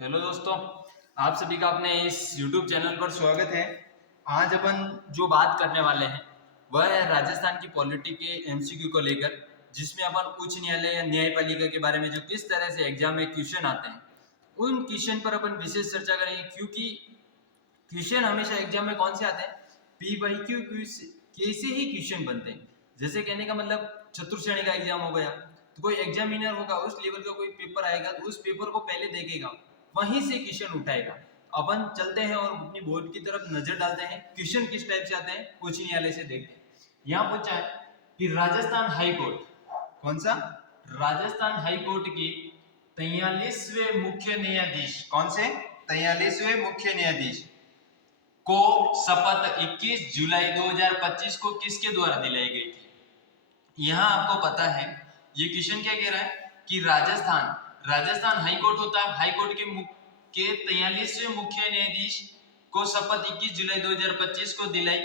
Hello दोस्तों, आप सभी का अपने इस YouTube चैनल पर स्वागत है। आज अपन जो बात करने वाले हैं वह है राजस्थान की पॉलिटी के एमसीक्यू को लेकर, जिसमें अपन उच्च न्यायालय या न्यायपालिका के बारे में जो किस तरह से एग्जाम में क्वेश्चन आते हैं उन क्वेश्चन पर अपन विशेष चर्चा करेंगे। क्योंकि क्वेश्चन हमेशा एग्जाम में कौन से आते हैं, PYQ कैसे ही क्वेश्चन बनते हैं। जैसे कहने का मतलब चतुर्श्रेणी का एग्जाम हो गया तो कोई एग्जामिनर होगा, उस लेवल का कोई पेपर आएगा तो उस पेपर को पहले देखेगा, वहीं से क्वेश्चन उठाएगा। अपन चलते हैं और अपनी बोर्ड की तरफ नजर डालते हैं क्वेश्चन किस टाइप से आते हैं, उच्च न्यायालय से देखते हैं। यहाँ पूछा है कि राजस्थान हाई कोर्ट, कौन सा, राजस्थान हाई कोर्ट की 43वें मुख्य न्यायाधीश, कौन से 43वें मुख्य न्यायाधीश को शपथ 21 जुलाई 2025 को किसके द्वारा दिलाई गई थी। यहाँ आपको पता है ये क्वेश्चन क्या कह रहा है कि राजस्थान हाई कोर्ट होता है, हाई कोर्ट के 43वें मुख्य न्यायाधीश को शपथ 21 जुलाई 2025 को दिलाई।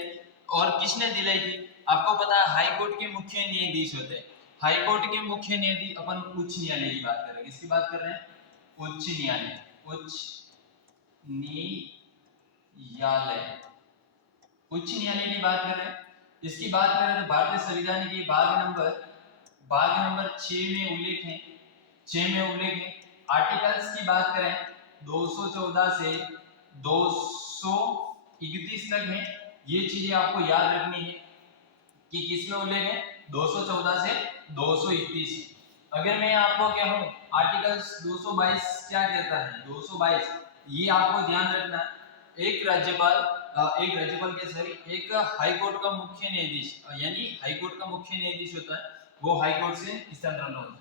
और किसने दिलाई थी, आपको पता है हाई कोर्ट के मुख्य न्यायाधीश होते हैं। हाई कोर्ट के मुख्य न्यायाधीश अपन उच्च न्यायालय की बात कर रहे हैं। किसकी बात कर रहे हैं, उच्च न्यायालय, उच्च न्यायालय की बात कर रहे हैं। इसकी बात करें तो भारतीय संविधान की भाग नंबर 6 में उल्लेख है। आर्टिकल्स की बात करें 214 से 231 तक है। ये चीजें आपको याद रखनी है कि किसमें उल्लेख है, 214 से 231। अगर मैं आपको कहूं आर्टिकल्स 222 क्या कहता है, 222 ये आपको ध्यान रखना है। एक राज्यपाल एक हाई कोर्ट का मुख्य न्यायाधीश, यानी हाई कोर्ट का मुख्य न्यायाधीश होता है, वो हाई कोर्ट से स्थानांतरित होता है।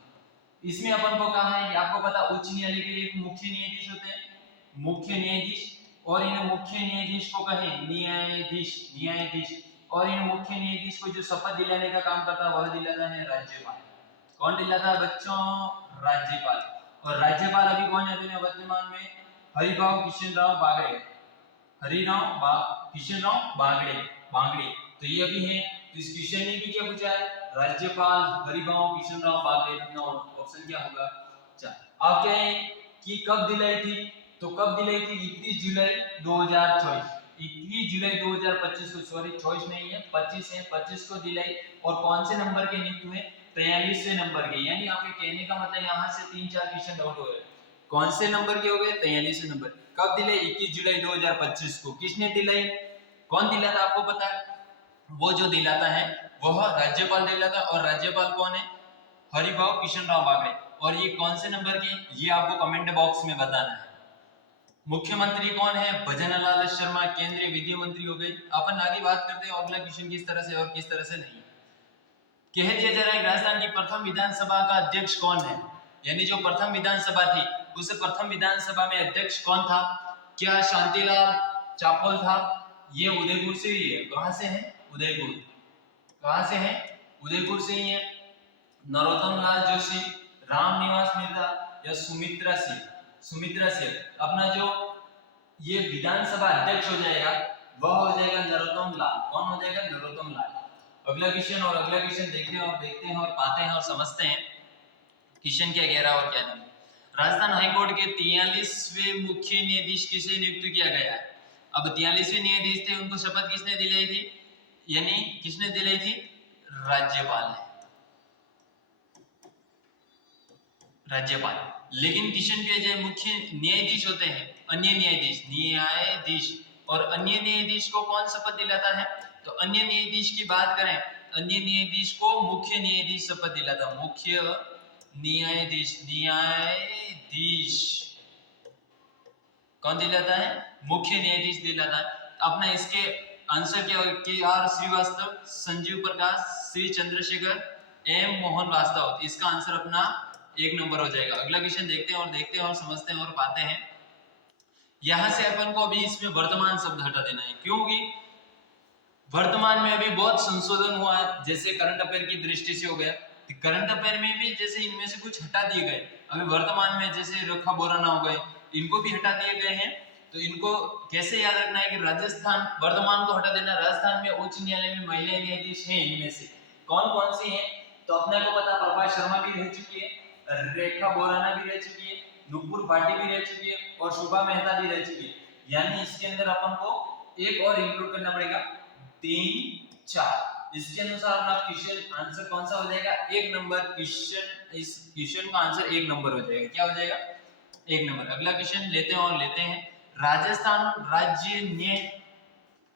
इसमें अपन को कहा है कि आपको पता उच्च न्यायालय के एक मुख्य न्यायाधीश होते हैं, मुख्य न्यायाधीश, और इन मुख्य न्यायाधीश को कहें न्यायाधीश, और इन मुख्य न्यायाधीश को जो शपथ दिलाने का काम करता है वह दिलाता है राज्यपाल। कौन दिलाता है बच्चों, राज्यपाल। और राज्यपाल अभी कौन है वर्तमान में, हरिभाऊ किशनराव बागड़े। तो ये अभी है। तो इस क्वेश्चन में भी क्या पूछा है, राज्यपाल हरिभाऊ किशनराव बागड़े। अपना ऑप्शन क्या होगा, 4। अब क्या है कि कब दिलाई थी, तो कब दिलाई थी, 21 जुलाई 2024, 21 जुलाई 2025 को, सॉरी 24 नहीं है 25 है, 25 को दिलाई। और कौन से नंबर के नियुक्त हुए, 43वें नंबर के। यानी आपके कहने का मतलब यहाँ से 3-4 क्वेश्चन डाउट हो गए। कौन से नंबर के हो गए, 43वें नंबर। कब दिलाई, 21 जुलाई 2025 को। किसने दिलाई, कौन दिलाता आपको पता है, वो जो दिलाता है वह राज्यपाल दिलाता है। और राज्यपाल कौन है, हरिभाऊ किशनराव बागड़े। और ये कौन से नंबर के, ये आपको कमेंट बॉक्स में बताना है। मुख्यमंत्री कौन है, भजनलाल शर्मा, केंद्रीय विधि मंत्री हो गए। अपन आगे बात करते हैं अगला क्वेश्चन किस तरह से और किस तरह से नहीं। कह दिया जा रहा है राजस्थान की प्रथम विधानसभा का अध्यक्ष कौन है, यानी जो प्रथम विधानसभा थी उस प्रथम विधानसभा में अध्यक्ष कौन था। क्या शांतिलाल चापोल था, ये उदयपुर से ही है। कहां से है, उदयपुर। कहां से है, उदयपुर से ही है। नरोत्तम लाल जोशी, रामनिवास मिर्जा या सुमित्रा सिंह। अपना जो ये विधानसभा अध्यक्ष हो जाएगा वह हो जाएगा नरोत्तम लाल। कौन हो जाएगा, नरोत्तम लाल। अगला क्वेश्चन देखते हैं और पाते हैं और समझते हैं क्वेश्चन क्या कह रहा है और क्या नहीं। राजस्थान हाईकोर्ट के 43वें मुख्य न्यायाधीश किसे नियुक्त किया गया है। अब 43वें न्यायाधीश थे, उनको शपथ किसने दिलाई थी, यानी किसने दिलाई थी, राज्यपाल ने, राज्यपाल। लेकिन क्वेश्चन क्या है, मुख्य न्यायाधीश होते हैं अन्य न्यायाधीश, और अन्य न्यायाधीश को कौन शपथ दिलाता है, तो अन्य न्यायाधीश की बात करें, अन्य न्यायाधीश को मुख्य न्यायाधीश शपथ दिलाता है। मुख्य न्यायाधीश कौन दिलाता है, मुख्य न्यायाधीश दिलाता है। अपना इसके आंसर क्या होगा, KR श्रीवास्तव, संजीव प्रकाश, श्री चंद्रशेखर, M मोहन वास्तव। इसका आंसर अपना 1 नंबर हो जाएगा। अगला क्वेश्चन देखते हैं और समझते हैं और पाते हैं। यहां से अपन को अभी इसमें वर्तमान शब्द हटा देना है, क्योंकि वर्तमान में अभी बहुत संशोधन हुआ है। जैसे करंट अफेयर की दृष्टि से हो गया, तो करंट अफेयर में भी जैसे इनमें से कुछ हटा दिए गए। अभी वर्तमान में जैसे रेखा बोराना हो गए, इनको भी हटा दिए गए हैं। तो इनको कैसे याद रखना है कि राजस्थान, वर्तमान को हटा देना। राजस्थान में उच्च न्यायालय में महिला न्यायाधीश हैं, इनमें से कौन कौन सी हैं, तो अपने को पता प्रभाष शर्मा भी रह चुकी है, रेखा बोराना भी रह चुकी है, नुपुर भाटी भी रह चुकी है और शुभा मेहता भी रह चुकी है, यानी इसके अंदर अपन को एक और इंक्लूड करना पड़ेगा 3 4। इसके अनुसार अपना क्वेश्चन आंसर कौन सा हो जाएगा, 1 नंबर क्वेश्चन। इस क्वेश्चन का आंसर 1 नंबर हो जाएगा। क्या हो जाएगा, 1 नंबर। अगला क्वेश्चन लेते हैं और लेते हैं राजस्थान राज्य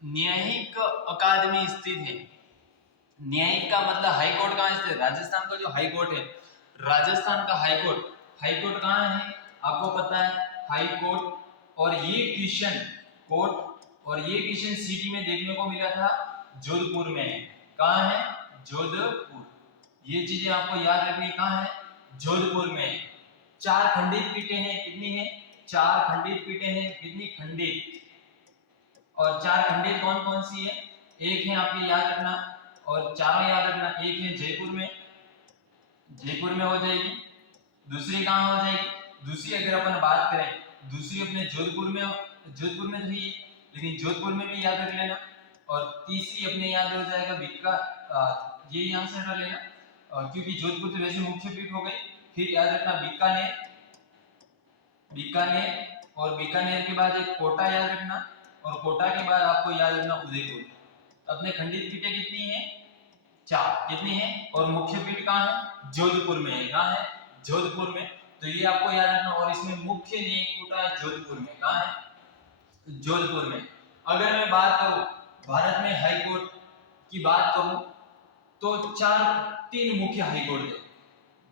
न्यायिक अकादमी स्थित है। न्यायिक का मतलब हाई कोर्ट कहाँ स्थित है, राजस्थान का जो हाई कोर्ट है, राजस्थान का हाई कोर्ट कहाँ है आपको पता है, हाई कोर्ट। और ये क्वेश्चन कोर्ट और ये क्वेश्चन सिटी में देखने को मिला था, जोधपुर में है। कहाँ है, जोधपुर। ये चीजें आपको याद रखनी, कहाँ है, जोधपुर में। 4 खंडित पीठें हैं, कितनी है, 4 खंडित पीठें हैं, कितनी खंडित। और 4 खंडित कौन कौन सी है, एक है आपके याद रखना, और चारों याद रखना। एक है जयपुर में हो जाएगी। दूसरी कहाँ हो जाएगी, दूसरी अगर अपन बात करें, दूसरी अपने जोधपुर में तो ही, लेकिन जोधपुर में भी याद रख लेना। और तीसरी अपने याद हो जाएगा बीका, ये यहाँ से हटा लेना, क्योंकि जोधपुर तो वैसे मुख्य पीठ हो गई। फिर याद रखना बीकानेर, और बीकानेर के बाद एक कोटा याद रखना, और कोटा के बाद आपको याद रखना उदयपुर। अपने खंडित पीठें कितनी है, 4। कितनी है, और मुख्य पीठ कहाँ है, जोधपुर में है। कहाँ है, जोधपुर में। तो ये आपको याद रखना। और इसमें मुख्य न्यायिक कोटा है जोधपुर में। कहाँ है, जोधपुर में। अगर मैं बात करूं भारत में हाई कोर्ट की बात करूं तो 3 मुख्य हाई कोर्ट है।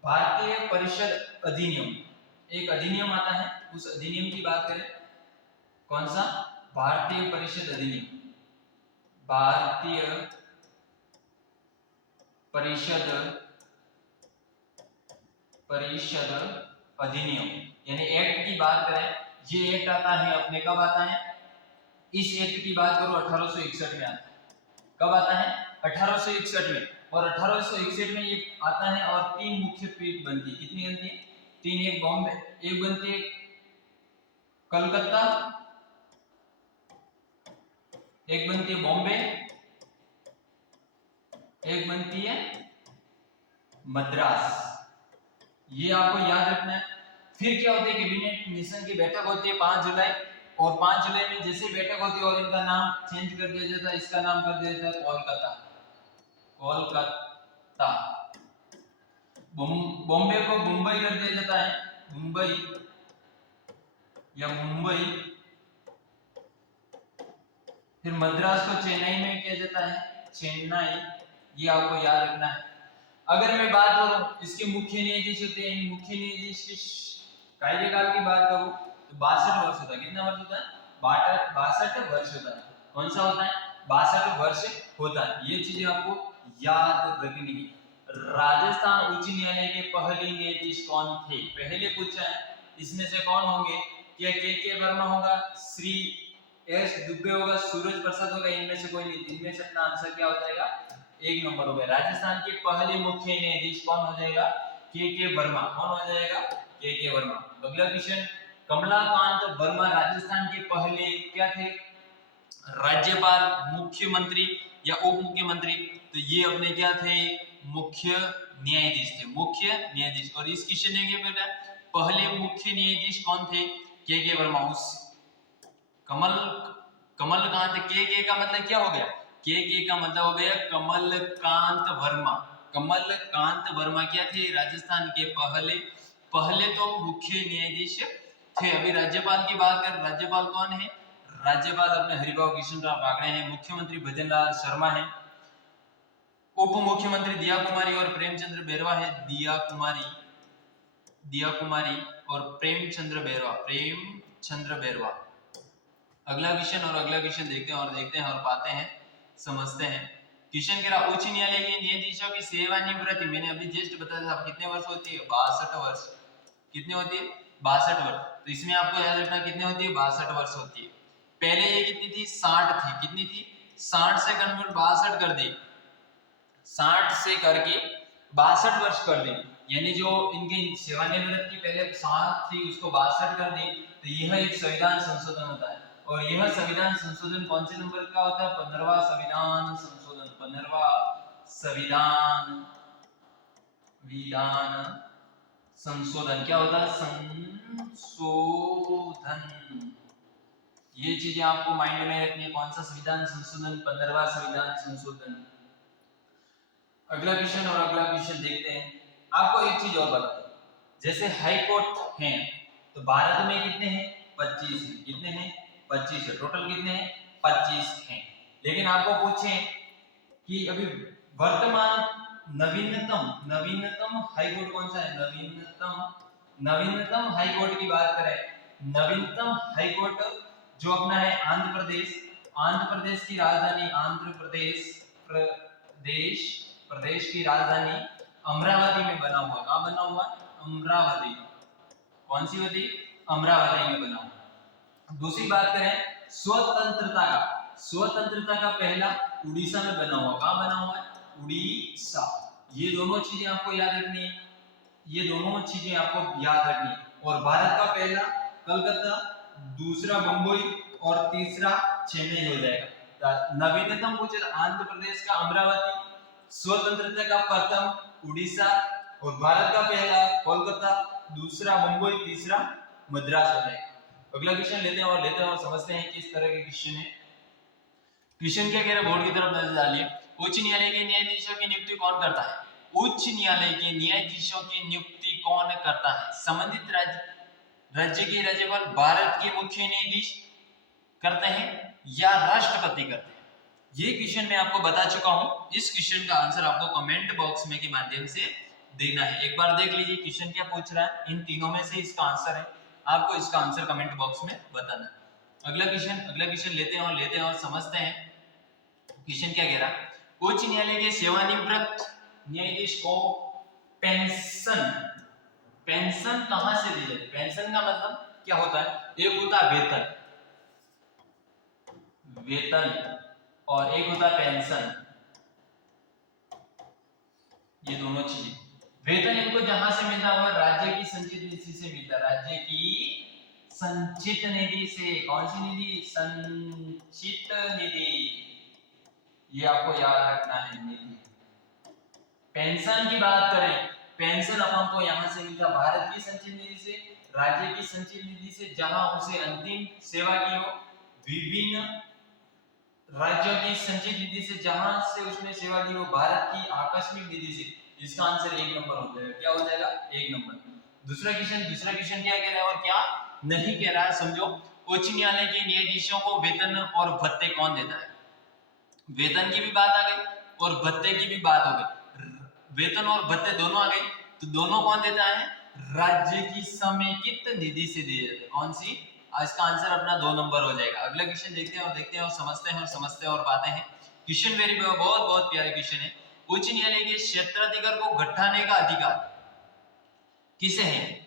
भारतीय परिषद अधिनियम, एक अधिनियम आता है, उस अधिनियम की बात करें, कौन सा, भारतीय परिषद अधिनियम। भारतीय परिषद अधिनियम यानी एक्ट की बात करें, ये एक्ट आता है अपने, कब आता है, इस एक्ट की बात करो 1861 में आता है। कब आता है, 1861 में। और 1861 में ये आता है और 3 मुख्य पीठ बनती है। कितनी बनती है, 3। एक बॉम्बे, एक बनती है कलकत्ता, एक बनती है बॉम्बे, एक बनती है मद्रास। ये आपको याद रखना है। फिर क्या होता है, कैबिनेट मिशन की बैठक होती है 5 जुलाई, और 5 जुलाई में जैसे बैठक होती है और इनका नाम चेंज कर दिया जाता है, इसका नाम कर दिया जाता है कोलकाता। बॉम्बे को मुंबई कर दिया जाता है, मुंबई या मुंबई। फिर मद्रास को चेन्नई में किया जाता है, चेन्नई। ये आपको याद रखना है। अगर मैं बात करूं इसके मुख्य न्यायाधीश होते हैं, मुख्य न्यायाधीश के कार्यकाल की बात करूं तो 62 वर्ष होता है। कितना वर्ष होता है, 62 वर्ष होता है। कौन सा होता है, 62 वर्ष होता है। ये चीजें आपको याद रखनी है। राजस्थान उच्च न्यायालय के पहले न्यायाधीश कौन थे, पहले पूछा है। इसमें से कौन होंगे, क्या के वर्मा होगा, श्री एस दुबे होगा, सूरज प्रसाद होगा, इनमें से कोई नहीं। इनमें से अपना आंसर क्या हो जाएगा, 1 नंबर हो गया। राजस्थान के पहले मुख्य न्यायाधीश कौन हो जाएगा, के वर्मा। कौन हो जाएगा, के वर्मा। अगला क्वेश्चन, कमलाकांत वर्मा राजस्थान के पहले क्या थे, राज्यपाल, मुख्यमंत्री या उप मुख्यमंत्री। तो ये अपने क्या थे, मुख्य न्यायाधीश थे, मुख्य न्यायाधीश। और इस क्वेश्चन ने क्या बोला, पहले मुख्य न्यायाधीश कौन थे, के वर्मा। उस कमलकांत, के का मतलब क्या हो गया, के का मतलब हो गया कमलकांत वर्मा। कमलकांत वर्मा क्या थे, राजस्थान के पहले तो मुख्य न्यायाधीश थे। अभी राज्यपाल की बात कर, राज्यपाल कौन है, राज्यपाल अपने हरिभाऊ कृष्णराव बागड़े हैं, मुख्यमंत्री भजनलाल शर्मा है, उप मुख्यमंत्री दिया कुमारी और प्रेमचंद्र बैरवा है। दिया कुमारी और प्रेमचंद्र बैरवा। अगला क्वेश्चन और अगला क्वेश्चन देखते हैं और पाते हैं, समझते हैं। क्वेश्चन कह रहा, उच्च न्यायालय के न्यायाधीशों की सेवानिवृत्ति, मैंने अभी जस्ट बताया था, कितने वर्ष होती है, 62 वर्ष। कितने होती है, 62 वर्ष। तो इसमें आपको याद रखना कितने होती है, 62 वर्ष होती है। पहले ये कितनी थी, 60 थी। कितनी थी, 60 से कन्वर्ट 62 कर दी, 60 से करके 62 वर्ष कर दी। यानी जो इनके सेवानिवृत्ति की पहले 60 थी उसको 62 कर दी। तो यह एक संविधान संशोधन होता है। और यह संविधान संशोधन कौन से नंबर का होता है, 15वां संविधान संशोधन, 15वां संविधान संशोधन। क्या होता है? संशोधन। ये चीजें आपको माइंड में रखनी है। कौन सा संविधान संशोधन? 15वां संविधान संशोधन। अगला क्वेश्चन और अगला क्वेश्चन देखते हैं। आपको एक चीज और बता दूं, जैसे हाई कोर्ट हैं तो भारत में कितने हैं? 25 हैं। कितने हैं? 25 है। टोटल कितने हैं? 25 हैं। लेकिन आपको पूछें कि अभी वर्तमान नवीनतम हाई कोर्ट कौन सा है? नवीनतम हाई कोर्ट की बात करें, नवीनतम हाई कोर्ट जो अपना है आंध्र प्रदेश की राजधानी प्रदेश की राजधानी अमरावती में बना हुआ। कहाँ बना हुआ? अमरावती। कौन सी वती? अमरावती में बना हुआ। दूसरी बात करें स्वतंत्रता का पहला उड़ीसा में बना हुआ। कहाँ बना हुआ है? उड़ीसा। ये दोनों चीजें आपको याद रखनी है। और भारत का पहला कलकत्ता, दूसरा बंबई और तीसरा चेन्नई हो जाएगा। नवीनतम पूछे तो आंध्र प्रदेश का अमरावती, स्वतंत्रता का प्रथम उड़ीसा और भारत का पहला कोलकाता, दूसरा मुंबई, तीसरा मद्रास हो जाएगा। अगला क्वेश्चन लेते हैं और समझते हैं किस तरह के क्वेश्चन है। क्वेश्चन क्या कह रहा है? बोर्ड की तरफ नजर डालिए। उच्च न्यायालय के न्यायाधीशों की नियुक्ति कौन करता है? उच्च न्यायालय के न्यायाधीशों की नियुक्ति कौन करता है? संबंधित राज्य के राज्यपाल, भारत के मुख्य न्यायाधीश करते हैं या राष्ट्रपति करते हैं? ये क्वेश्चन मैं आपको बता चुका हूं। इस क्वेश्चन का आंसर आपको कमेंट बॉक्स में के माध्यम से देना है। एक बार देख लीजिए क्वेश्चन क्या पूछ रहा है। इन तीनों में से इसका आंसर है, आपको इसका आंसर कमेंट बॉक्स में बताना है। अगला क्वेश्चन लेते हैं और समझते हैं। क्वेश्चन क्या कह रहा है? उच्च न्यायालय के सेवानिवृत्त न्यायाधीश को पेंशन कहां से दी जाती है? पेंशन का मतलब क्या होता है? एक होता है वेतन और एक होता है पेंशन। ये दोनों चीजें। वेतन इनको जहां से मिलता है राज्य की संचित निधि से मिलता है। राज्य की संचित निधि से। कौन सी निधि? संचित निधि। ये आपको याद रखना है, निधि। पेंशन की बात करें, पेंशन अपन को यहां से मिलता भारत की संचित निधि से, राज्य की संचित निधि से जहां उसे अंतिम सेवा की हो, विभिन्न राज्यों की संचित निधि से जहां से उसने सेवा दी हो, भारत की आकस्मिक निधि से। इसका आंसर 1 नंबर हो जाएगा। क्या हो जाएगा? 1 नंबर। दूसरा क्वेश्चन क्या कह रहा है और क्या नहीं कह रहा है समझो। उच्च न्यायालय के न्यायाधीशों को वेतन और भत्ते कौन देता है? वेतन की भी बात आ गई और भत्ते की भी बात हो गई। वेतन और भत्ते दोनों आ गए, तो दोनों कौन देता है? राज्य की समेकित निधि से दिए जाते हैं। कौन सी? इसका आंसर अपना 2 नंबर हो जाएगा। अगला क्वेश्चन देखते हैं और समझते हैं और बातें हैं। क्वेश्चन वेरी बहुत प्यारे क्वेश्चन है। उच्च न्यायालय के क्षेत्राधिकार को घटाने का अधिकार किसे है?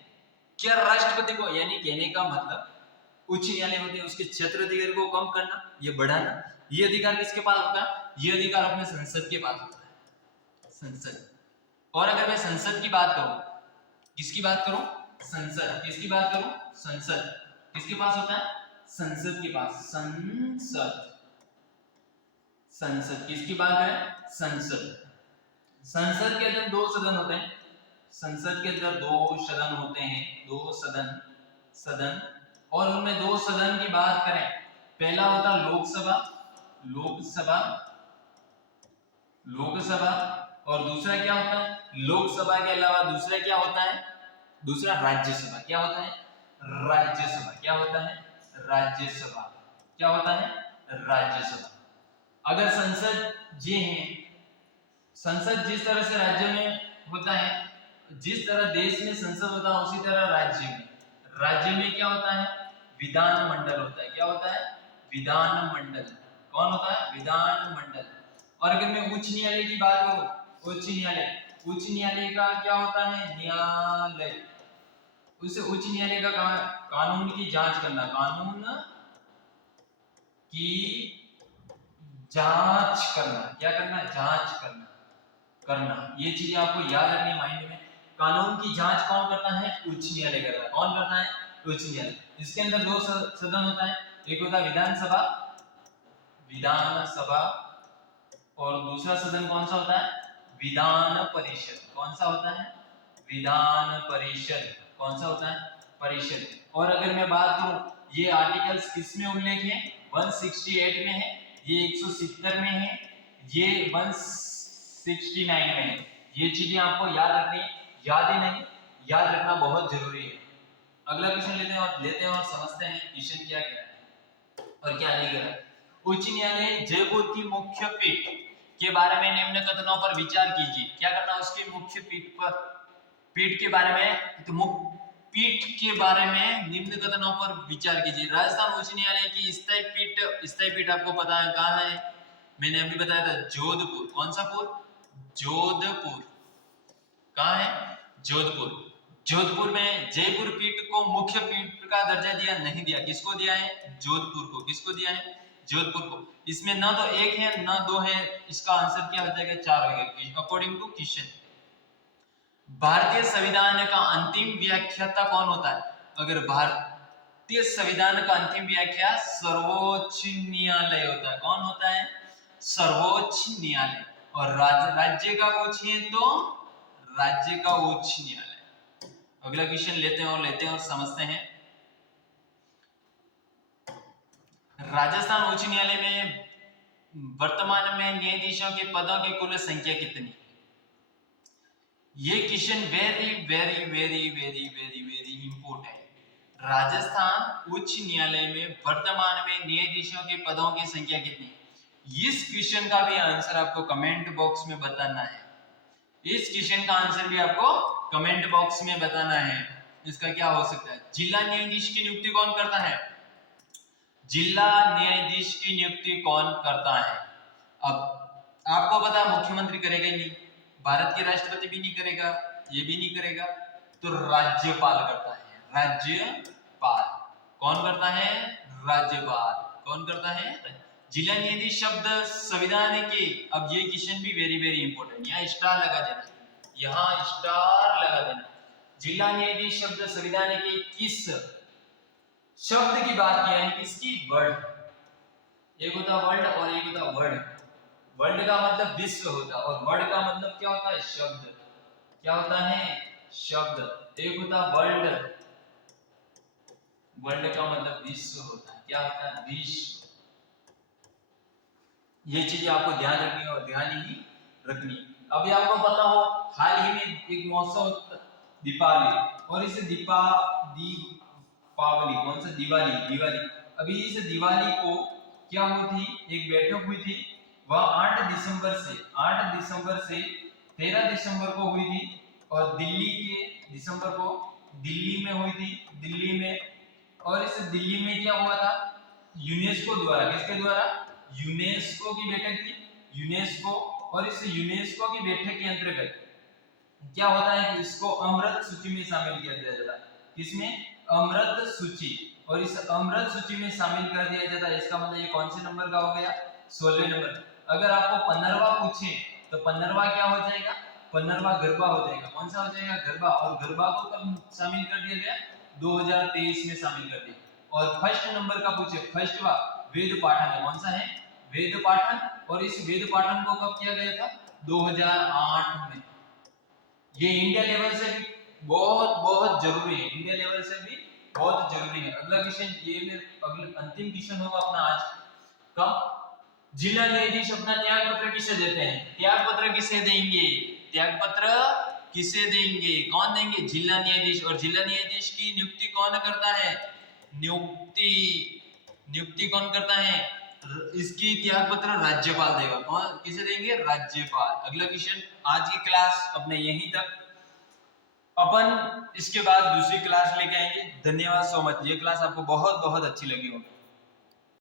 क्या राष्ट्रपति को? यानी कहने का मतलब उच्च न्यायालय होते हैं, उसके क्षेत्राधिकार को कम करना या बढ़ाना, ये अधिकार किसके पास होता है? ये अधिकार अपने संसद के पास होता है। संसद। और अगर मैं संसद की बात करूं, किसकी बात करूं? संसद। किसकी बात करूं? संसद। किसके पास होता है? संसद के पास। संसद किसकी बात है? संसद। संसद के अंदर 2 सदन होते हैं। संसद के अंदर 2 सदन होते हैं। 2 सदन और उनमें 2 सदन की बात करें, पहला होता लोकसभा और दूसरा क्या होता है? लोकसभा के अलावा दूसरा क्या होता है? दूसरा राज्यसभा। क्या होता है? राज्यसभा। क्या होता है? राज्यसभा। क्या होता है? राज्यसभा। अगर संसद ये है, संसद जिस तरह से राज्य में होता है, जिस तरह देश में संसद होता है उसी तरह राज्य में क्या होता है? विधानमंडल होता है। क्या होता है? विधानमंडल। कौन होता है? विधानमंडल। और अगर मैं उच्च न्यायालय की बात करूं, उच्च न्यायालय का क्या होता है? न्यायालय। उसे उच्च न्यायालय का कानून की जांच करना, कानून की जांच करना। क्या करना? जांच करना। ये चीजें आपको याद रखनी है माइंड में। कानून की जांच कौन करता है? उच्च न्यायालय करता है। कौन करता है? उच्च न्यायालय। इसके अंदर 2 सदन होता है, एक होता है विधानसभा और दूसरा सदन कौन सा होता है? विधान परिषद। कौन सा होता है? विधान परिषद। कौन सा होता है? परिषद। और अगर मैं बात करूं, ये आर्टिकल्स किस में उल्लेख है? 168 में है, ये 170 में है, ये 169 में है। ये चीजें आपको याद रखनी है, याद ही नहीं, याद रखना बहुत जरूरी है। अगला क्वेश्चन लेते हैं और समझते हैं क्वेश्चन क्या क्या है और क्या नहीं करा। उच्च न्यायालय जयपुर की मुख्य पीठ के बारे में निम्न कथनों पर विचार कीजिए। क्या करना? उसकी मुख्य पीठ के बारे में, तो पीठ के बारे में निम्न कथनों पर विचार कीजिए। राजस्थान उच्च न्यायालय की स्थायी पीठ आपको पता है कहाँ है? मैंने अभी बताया था, जोधपुर। कौन सा पुर? जोधपुर। कहाँ है? जोधपुर। जोधपुर में जयपुर पीठ को मुख्य पीठ का दर्जा दिया नहीं दिया। किसको दिया है? जोधपुर को। किसको दिया है? जोधपुर को। इसमें ना तो एक है ना दो है, इसका आंसर क्या हो जाएगा? 4 हो गया अकॉर्डिंग टू क्वेश्चन। भारतीय संविधान का अंतिम व्याख्याता कौन होता है? अगर भारतीय संविधान का अंतिम व्याख्या सर्वोच्च न्यायालय होता है। कौन होता है? सर्वोच्च न्यायालय। और राज्य का पूछिए तो राज्य का उच्च न्यायालय। अगला क्वेश्चन लेते हैं और समझते हैं। राजस्थान उच्च न्यायालय में वर्तमान में न्यायाधीशों के पदों की कुल संख्या कितनी? ये question very very very very very very important. Rajasthan उच्च न्यायालय में वर्तमान में न्यायाधीशों के पदों की संख्या कितनी? इस क्वेश्चन का भी आंसर आपको कमेंट बॉक्स में बताना है। इस क्वेश्चन का आंसर भी आपको कमेंट बॉक्स में बताना है। इसका क्या हो सकता है? जिला न्यायाधीश की नियुक्ति कौन करता है? जिला न्यायाधीश की नियुक्ति कौन करता है? अब आपको पता है मुख्यमंत्री करेगा ही नहीं, भारत के राष्ट्रपति भी नहीं करेगा, ये भी नहीं करेगा, तो राज्यपाल करता है। राज्यपाल कौन करता है? राज्यपाल कौन करता है? जिला न्यायाधीश शब्द संविधान के, अब ये क्वेश्चन भी वेरी वेरी इंपॉर्टेंट, यहाँ स्टार लगा देना, यहाँ स्टार लगा देना। जिला न्यायाधीश शब्द संविधान के किस शब्द की बात की है? किसकी? वर्ड। एक होता वर्ल्ड और एक होता वर्ड। वर्ल्ड का मतलब विश्व होता है और वर्ड का मतलब क्या होता है? शब्द। क्या होता है? शब्द। एक होता वर्ल्ड, वर्ल्ड का मतलब विश्व होता है। क्या होता है? विश्व। ये चीजें आपको ध्यान रखनी है और ध्यान ही रखनी। अभी आपको पता हो हाल ही में एक महोत्सव दीपावली, और इस दीपावली कौन सा? दिवाली। अभी इस दिवाली को क्या हुई थी? एक बैठक हुई थी, वह 8 दिसंबर से 13 दिसंबर को हुई थी और दिसंबर को दिल्ली में हुई थी, दिल्ली में। और इस दिल्ली में क्या हुआ था? यूनेस्को द्वारा, किसके द्वारा? यूनेस्को की बैठक थी, यूनेस्को। और इस यूनेस्को की बैठक के अंतर्गत क्या होता है कि इसको अमृत सूची में शामिल किया जाता है। किसमें? अमृत सूची। और इस अमृत सूची में शामिल कर दिया जाता है। इसका मतलब ये कौन से नंबर का हो गया? 16वें नंबर। अगर आपको 15वां पूछे तो 15वां क्या हो जाएगा? 15वां गरबा हो जाएगा। कौन सा हो जाएगा? गरबा। और गरबा को कब शामिल कर दिया गया? 2023 में शामिल कर दिया। और फर्स्ट नंबर का पूछे, फर्स्टवां वेद पाठन है। कौन सा है? वेद पाठन। और इस वेद पाठन को कब किया गया था? 2008 में। ये इंडिया लेवल से भी बहुत बहुत जरूरी है, इंडिया लेवल से भी बहुत जरूरी है। अगला क्वेश्चन, ये अगला अंतिम क्वेश्चन होगा अपना आज का। जिला न्यायाधीश अपना त्याग पत्र किसे देते हैं? त्याग पत्र किसे देंगे? त्याग पत्र किसे देंगे? कौन देंगे? जिला न्यायाधीश। और जिला न्यायाधीश की नियुक्ति कौन करता है? नियुक्ति कौन करता है? इसकी त्याग पत्र राज्यपाल देगा। कौन किसे देंगे? राज्यपाल। अगला क्वेश्चन, आज की क्लास अपने यहीं तक, अपन इसके बाद दूसरी क्लास लेके आएंगे। धन्यवाद सो मच। ये क्लास आपको बहुत बहुत अच्छी लगी होगी।